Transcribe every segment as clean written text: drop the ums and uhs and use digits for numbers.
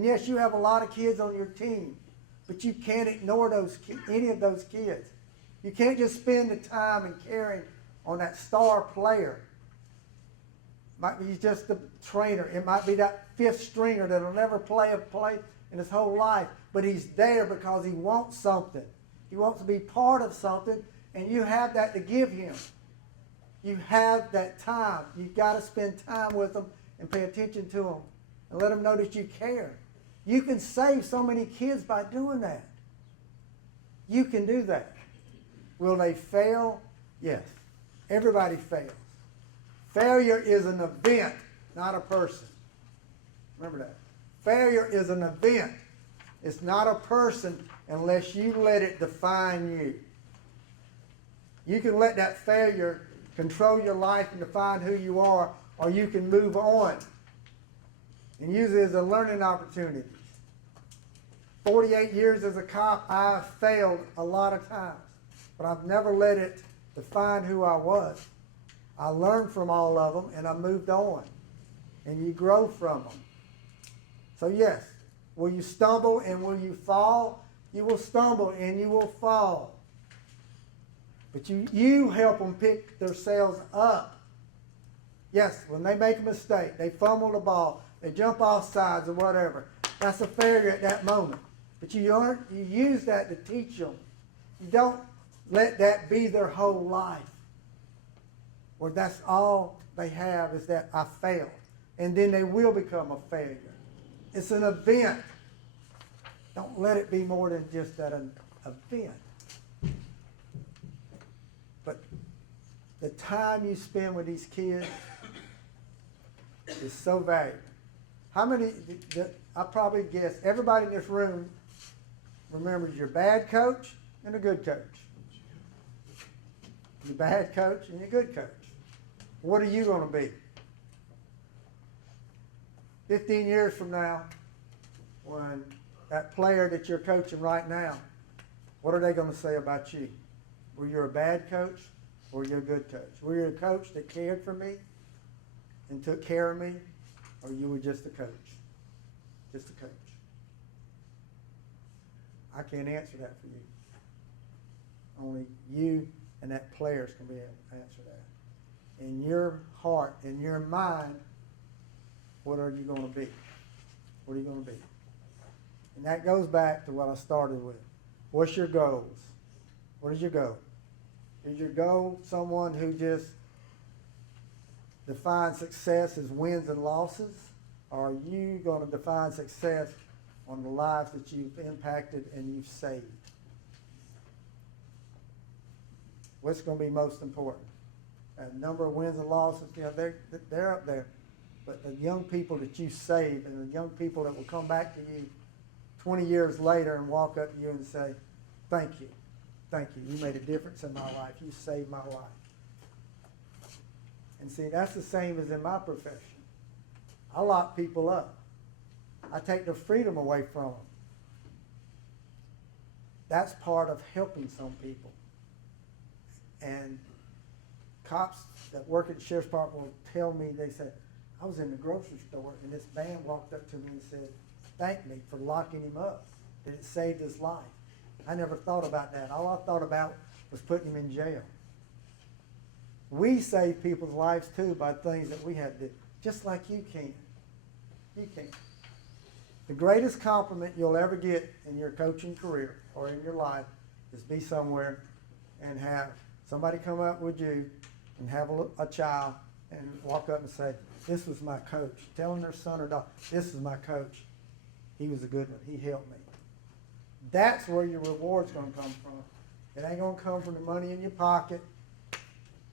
And yes, you have a lot of kids on your team, but you can't ignore any of those kids. You can't just spend the time and caring on that star player. Might be just the trainer. It might be that fifth stringer that'll never play a play in his whole life, but he's there because he wants something. He wants to be part of something, and you have that to give him. You have that time. You've got to spend time with them and pay attention to them and let them know that you care. You can save so many kids by doing that. You can do that. Will they fail? Yes. Everybody fails. Failure is an event, not a person. Remember that. Failure is an event. It's not a person unless you let it define you. You can let that failure control your life and define who you are, or you can move on and use it as a learning opportunity. 48 years as a cop, I've failed a lot of times, but I've never let it define who I was. I learned from all of them, and I moved on. And you grow from them. So yes, will you stumble and will you fall? You will stumble and you will fall. But you help them pick themselves up. Yes, when they make a mistake, they fumble the ball, they jump off sides or whatever, that's a failure at that moment. But you use that to teach them. You don't let that be their whole life, where that's all they have is that I failed. And then they will become a failure. It's an event. Don't let it be more than just that an event. But the time you spend with these kids is so valuable. How many, I probably guess, everybody in this room remembers your bad coach and a good coach. Your bad coach and your good coach. What are you going to be? 15 years from now, when that player that you're coaching right now, what are they going to say about you? Were you a bad coach or were you a good coach? Were you a coach that cared for me and took care of me, or you were just a coach? Just a coach. I can't answer that for you. Only you and that players can be able to answer that. In your heart, in your mind, what are you going to be? What are you going to be? And that goes back to what I started with. What's your goals? What is your goal? Is your goal someone who just defines success as wins and losses? Or are you going to define success on the lives that you've impacted and you've saved? What's going to be most important? A number of wins and losses, they're up there. But the young people that you save and the young people that will come back to you 20 years later and walk up to you and say, thank you. Thank you. You made a difference in my life. You saved my life. And see, that's the same as in my profession. I lock people up. I take their freedom away from them. That's part of helping some people. And cops that work at the Sheriff's Department will tell me, they said, I was in the grocery store and this man walked up to me and said, thank me for locking him up, that it saved his life. I never thought about that. All I thought about was putting him in jail. We save people's lives too by things that we had to do, just like you can. You can. The greatest compliment you'll ever get in your coaching career or in your life is be somewhere and have somebody come up with you and have a child and walk up and say, this was my coach. Telling their son or daughter, this is my coach. He was a good one. He helped me. That's where your reward's going to come from. It ain't going to come from the money in your pocket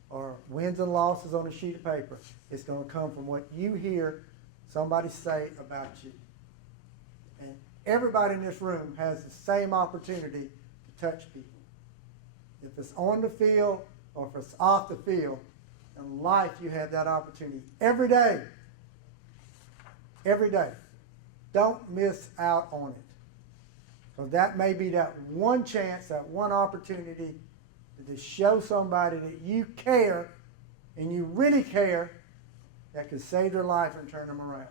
or wins and losses on a sheet of paper. It's going to come from what you hear somebody say about you. And everybody in this room has the same opportunity to touch people. If it's on the field or if it's off the field, in life you have that opportunity every day. Every day. Don't miss out on it. Because that may be that one chance, that one opportunity to show somebody that you care and you really care, that could save their life and turn them around.